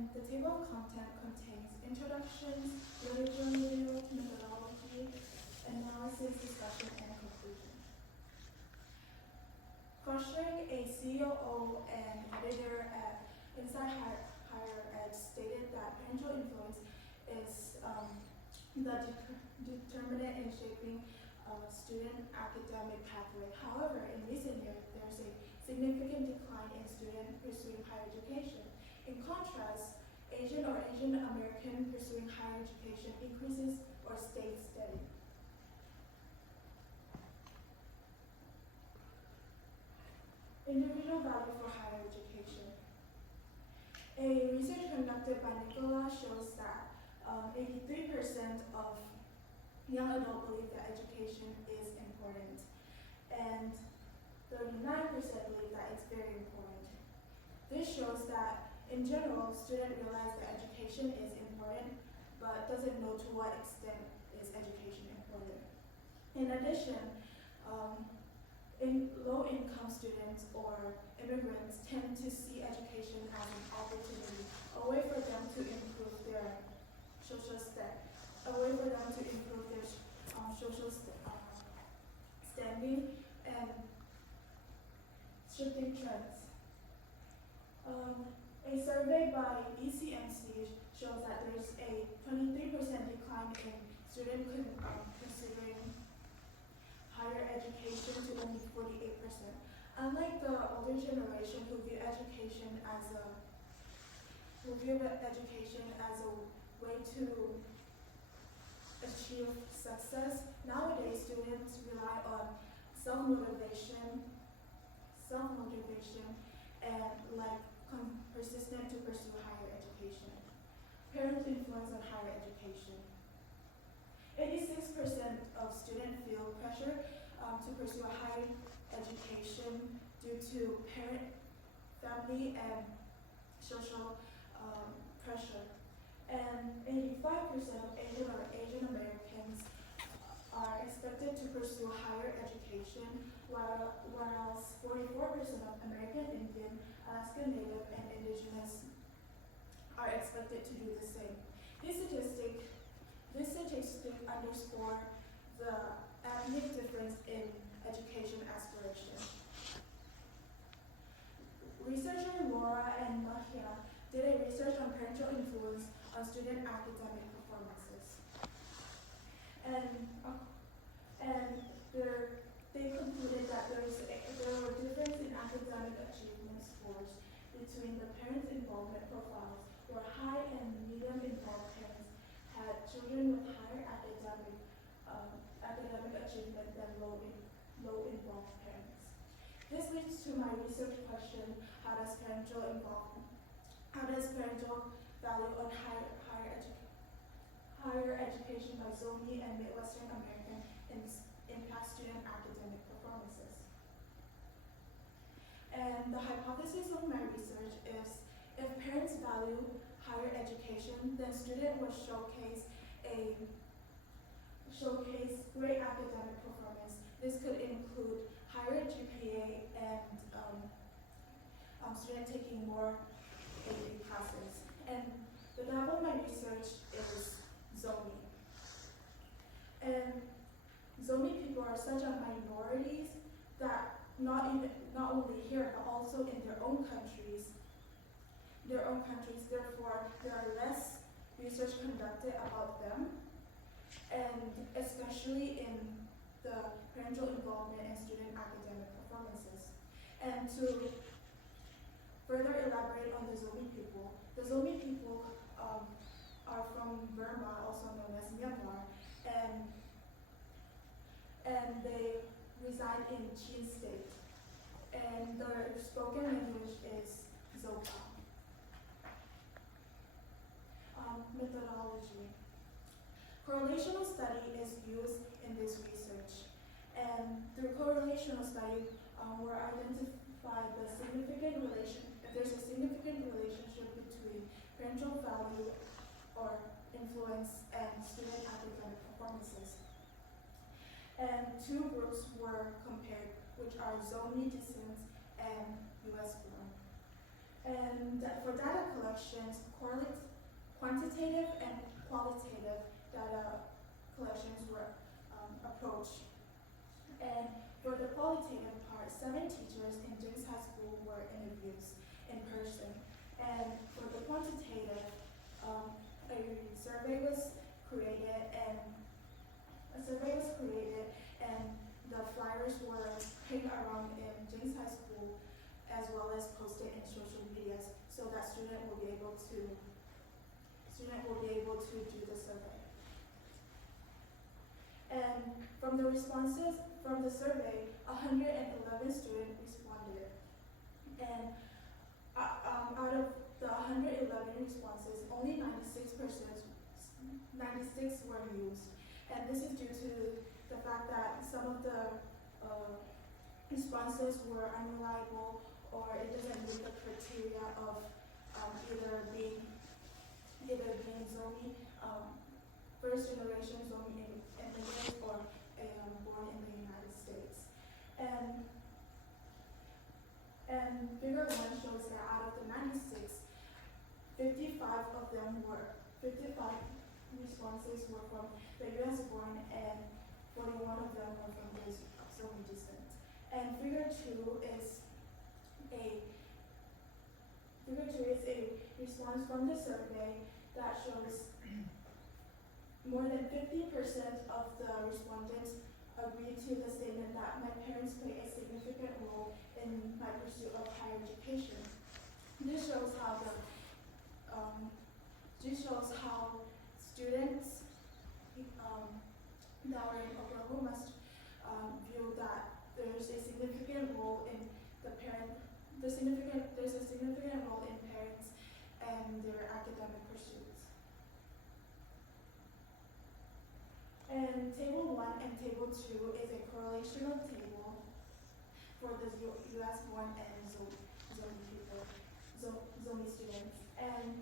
And the table of content contains introductions, literature review, methodology, analysis, discussion, and conclusion. Koshik, a COO and editor at Inside Higher Ed, stated that parental influence is the determinant in shaping student academic pathway. However, in recent years, there's a significant decline in students pursuing higher education. In contrast, Asian or Asian American pursuing higher education increases or stays steady. Individual value for higher education. A research conducted by Nicola shows that 83% of young adults believe that education is important, and 39% believe that it's very important. This shows that, in general, students realize that education is important, but doesn't know to what extent is education important. In addition, in low-income students or immigrants tend to see education as an opportunity, a way for them to improve their social standing and shifting trends. A survey by ECMC shows that there's a 23% decline in students considering higher education to only 48%. Unlike the older generation who view education as a way to achieve success, nowadays students rely on self-motivation, and persistent to pursue higher education. Parents' influence on higher education. 86% of students feel pressure to pursue a higher education due to parent, family, and social pressure. And 85% of Asian or Asian Americans are expected to pursue higher education, whereas 44% of American Indian, Alaska Native, and Indigenous are expected to do the same. This statistic underscore the ethnic difference in education aspiration. Researcher Laura and Ngaih did a research on parental influence on student academic performances. They concluded that there were differences in academic achievement scores between the parents' involvement profiles, where high and medium involved parents had children with higher academic achievement than low involved parents. This leads to my research question: how does parental value on higher education by Zomi and Midwestern American impact student academic performances? And the hypothesis of my research is, if parents value higher education, then students will showcase great academic performance. This could include higher GPA and students taking more AP classes. And the lab of my research is Zomi. And Zomi people are such a minorities that not only here but also in their own countries. Therefore, there are less research conducted about them, and especially in the parental involvement and student academic performances. And to further elaborate on the Zomi people are from Burma, also known as Myanmar, and they reside in Cing state. And their spoken language is Zopa. Methodology. Correlational study is used in this research. And through correlational study, we're identify the significant if there's a significant relationship between parental value or influence and student academic performances. And two groups were compared, which are Zomi descent and US born. And for data collections, quantitative and qualitative data collections were approached. And for the qualitative part, 7 teachers in Cing High School were interviewed in person. And for the quantitative, a survey was created, and the flyers were hanged around in Cing High School, as well as posted in social medias, so that student will be able to do the survey. And from the responses from the survey, 111 students responded. And out of the 111 responses, only 96 were used. And this is due to the fact that some of the responses were unreliable, or it doesn't meet the criteria of either being Zomi, first generation Zomi immigrants, or born in the United States. And figure 1 shows that out of the 96, 55 responses were from the US born, and 41 of them were from those Zomi descent. And figure 2 is a response from the survey that shows more than 50% of the respondents agreed to the statement that my parents play a significant role in my pursuit of higher education. This shows how students that are in Oklahoma view that there's a significant role in there's a significant role in parents and their academic pursuits. And table 1 and table 2 is a correlational table for the US born and Zomi students. And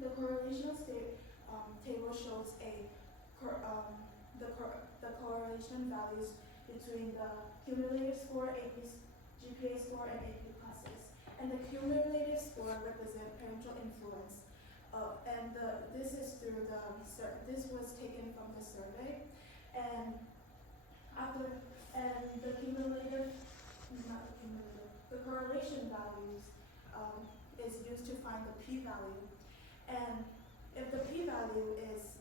the correlational table shows the correlation values between the cumulative score, GPA score, and AP classes. And the cumulative score represents parental influence. This was taken from the survey. And the correlation values is used to find the p-value. And if the p-value is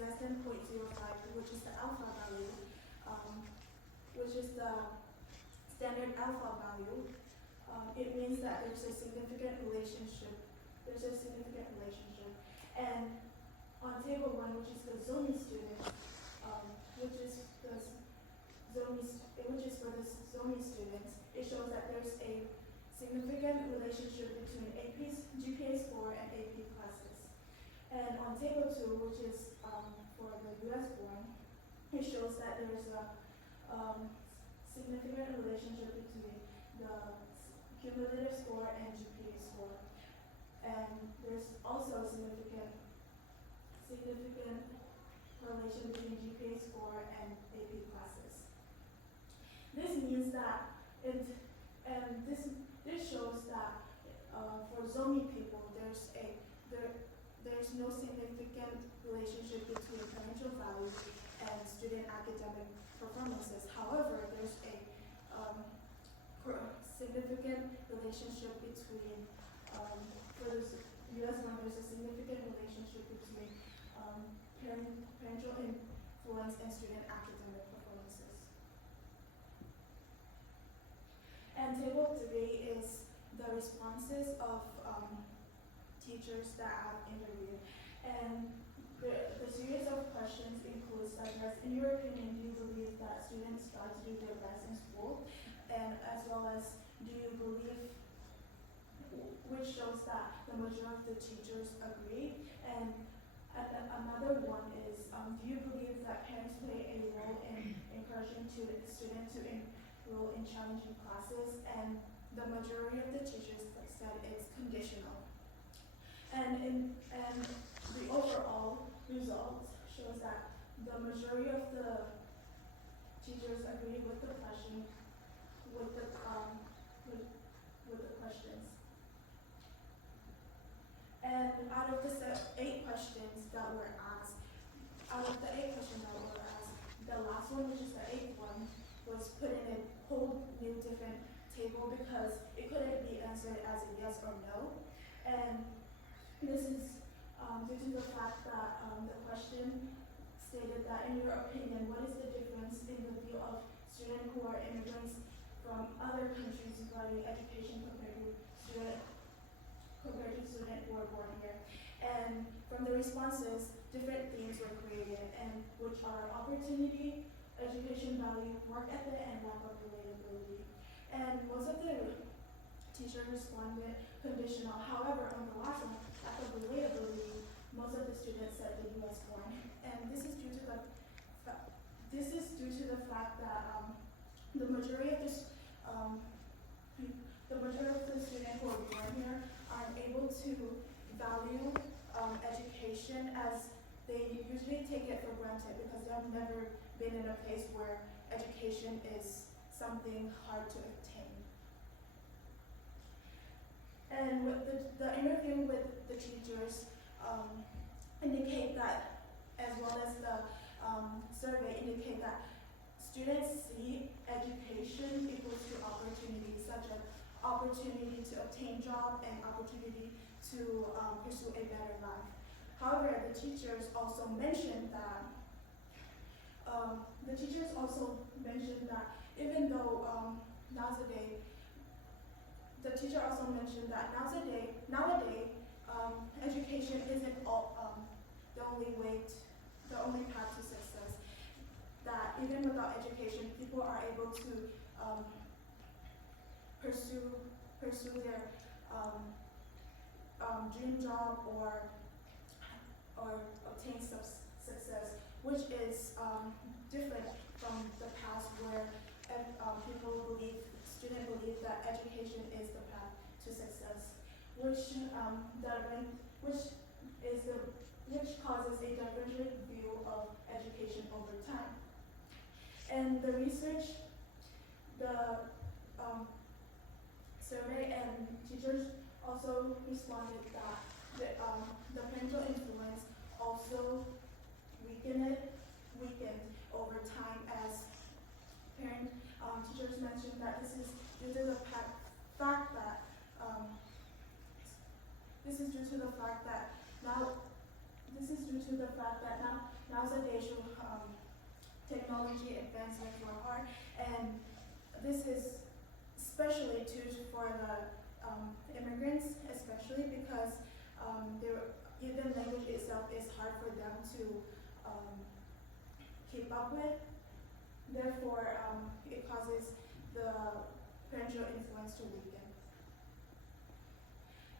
less than 0.05, which is the alpha value, which is the standard alpha value, it means that there's a significant relationship. And on table 1, which is the Zomi students, which is for the Zomi students, it shows that there's a significant relationship between GPA score and AP classes. And on table 2, which is for the US born, it shows that there's a significant relationship between the cumulative score and GPA score. And there's also a significant correlation between GPA score and AP classes. This means that this shows that for Zomi people, there's no significant relationship between parental value and student academic performances. However, there's a significant relationship between for the US one, there's a significant relationship between parental influence and student academic performances. And table 3 is the responses of teachers that I've interviewed. And the series of questions includes such as, in your opinion, do you believe that students try to do their best in school? And as well as, do you believe, which shows that the majority of the teachers agree. And another one is, do you believe that parents play a role in encouraging students to enroll in challenging classes? And the majority of the teachers said it's conditional. And the overall result shows that the majority of the teachers agree with the question, with And out of the 8 questions that were asked, the last one, which is the 8th one, was put in a whole new different table because it couldn't be answered as a yes or no. And this is due to the fact that the question stated that, in your opinion, what is the difference in the view of students who are immigrants from other countries regarding education compared to students who are born here? And from the responses, different themes were created, and which are opportunity, education value, work ethic, and lack of relatability. And most of the teachers responded conditional. However, on the last one, lack of relatability, most of the students said the U.S. born, and this is due to the fact that the majority of the students who are born here aren't able to value education, as they usually take it for granted because they've never been in a place where education is something hard to obtain. And with the interview with the teachers indicate that, as well as the survey indicate that students see education equals to opportunity, such as opportunity to obtain job and opportunity to pursue a better life. However, the teachers also mentioned that even though nowadays education isn't the only path to success. That even without education, people are able to pursue their dream job or obtain success, which is different from the past where students believe that education is the path to success, which causes a divergent view of education over time. And the research, the survey, and teachers also responded that the parental influence also weakened over time, as teachers mentioned that this is due to the fact that nowadays technology advancements were hard, and this is especially true for the immigrants, especially because even language itself is hard for them to keep up with. Therefore, it causes the parental influence to weaken.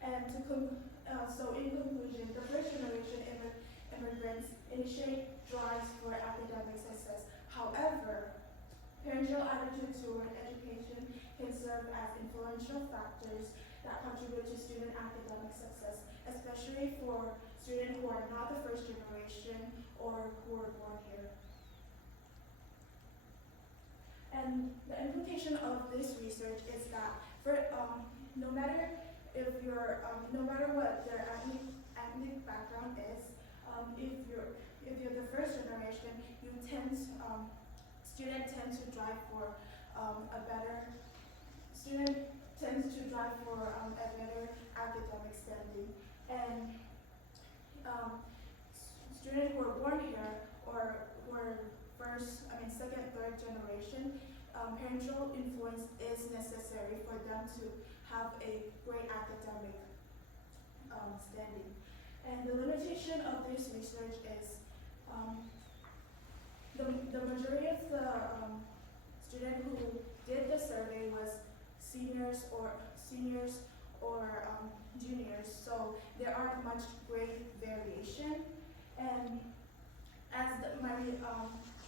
And so in conclusion, the first generation immigrants initiate drives for academic success. However, parental attitude toward education can serve as influential factors that contribute to student academic success, especially for students who are not the first generation or who were born here. And the implication of this research is that no matter what their ethnic background is, if you're the first generation, students tend to drive for a better academic standing. And students who are born here or were second, third generation, parental influence is necessary for them to have a great academic standing. And the limitation of this research is the majority of the students who did the survey was seniors or juniors, so there aren't much grade variation. And as my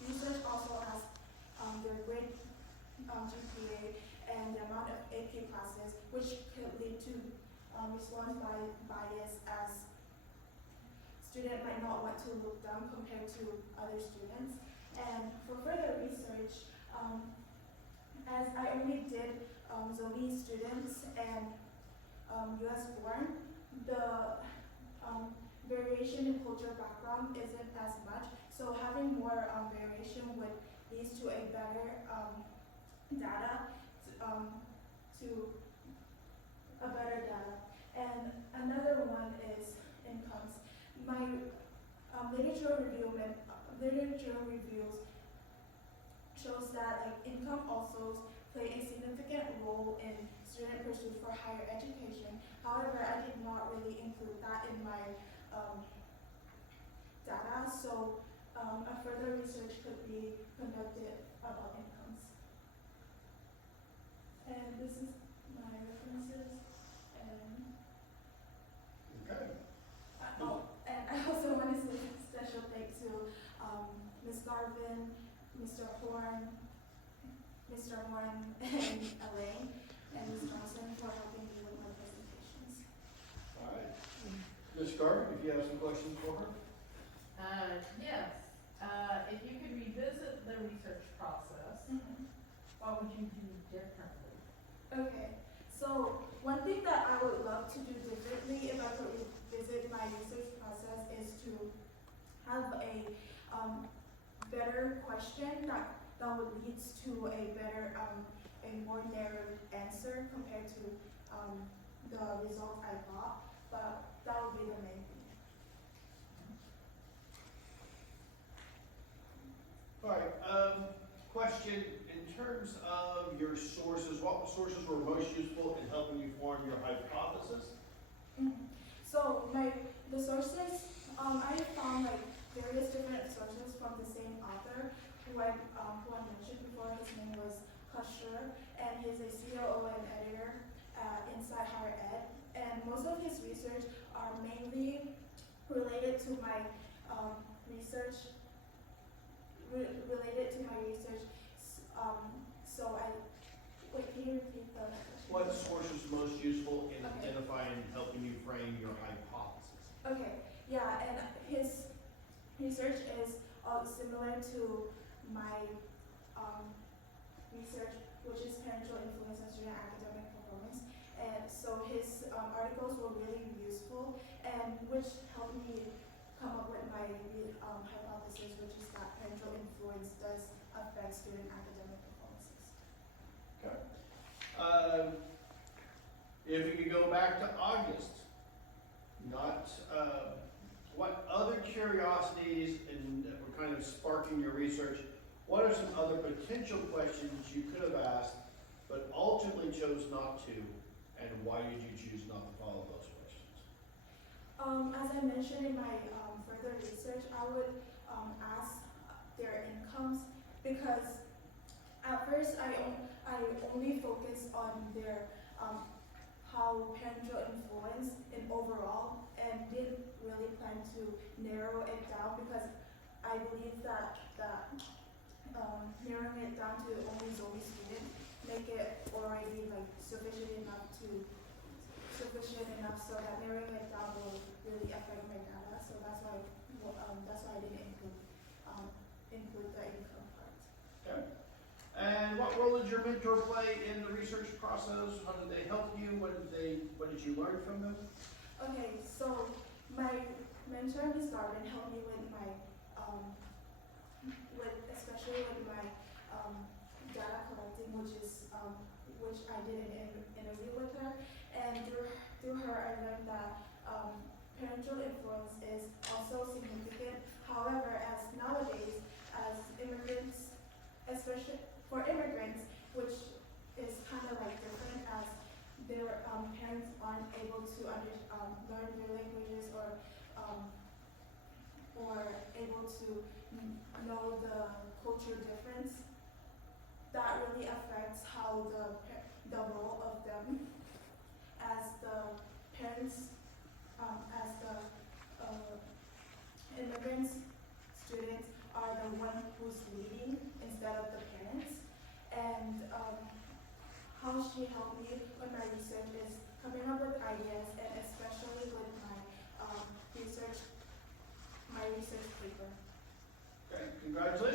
research also asked their grade GPA and the amount of AP classes, which could lead to response bias, as students might not want to look down compared to other students. And for further research, as I only did Zoni students and US born, the variation in cultural background isn't as much. So having more variation would lead to a better data, to a better data. And another one is incomes. My literature reviews shows that like income also play a significant role in student pursuit for higher education. However, I did not really include that in my data, so a further research could be conducted about incomes. And this is my references. And Okay. and I also want to say a special thank to Ms. Garvin, Mr. Horn, and Elaine, and Ms. Johnson for helping me with my presentations. All right. Ms. Garvin, if you have some questions for her? Yes. If you could revisit the research process, what would you do differently? Okay, so one thing that I would love to do differently if I could revisit my research process is to have a better question that would lead to a better, a more narrowed answer compared to the results I got, but that would be the main thing. All right. Question, in terms of your sources, what sources were most useful in helping you form your hypothesis? So the sources, I found like various different sources from the same author who I mentioned before. His name was Kasher, and he's a COO and editor inside Higher Ed. And most of his research are mainly related to my research. So can you repeat the question? What source is most useful in Okay. identifying and helping you frame your hypothesis? Okay, yeah, and his research is similar to my research, which is parental influence on student academic performance. And so his articles were really useful, and which helped me come up with my hypothesis, which is that parental influence does affect student academic performances. Okay. If you could go back to August, what other curiosities that were kind of sparking your research, what are some other potential questions you could have asked but ultimately chose not to, and why did you choose not to follow those questions? As I mentioned in my further research, I would ask their incomes because at first I only focused on their how parental influence in overall, and didn't really plan to narrow it down because I believe that narrowing it down to only Zoe students make it already like sufficient enough so that narrowing it down will really affect my data. So that's why I didn't include the income part. Okay. And what role did your mentor play in the research process? How did they help you? What did you learn from them? Okay, so my mentor, Ms. Garvin, helped me with my especially with my data collecting, which I did an interview with her, and through her I learned that parental influence is also significant. However, as nowadays, as immigrants, especially for immigrants, which is kind of like different as their parents aren't able to learn their languages or able to know the culture difference, that really affects how the role of them as the parents, as the immigrants, students are the one who's leading instead of the parents. And how she helped me with my research is coming up with ideas, and especially with my research paper. Okay, congratulations.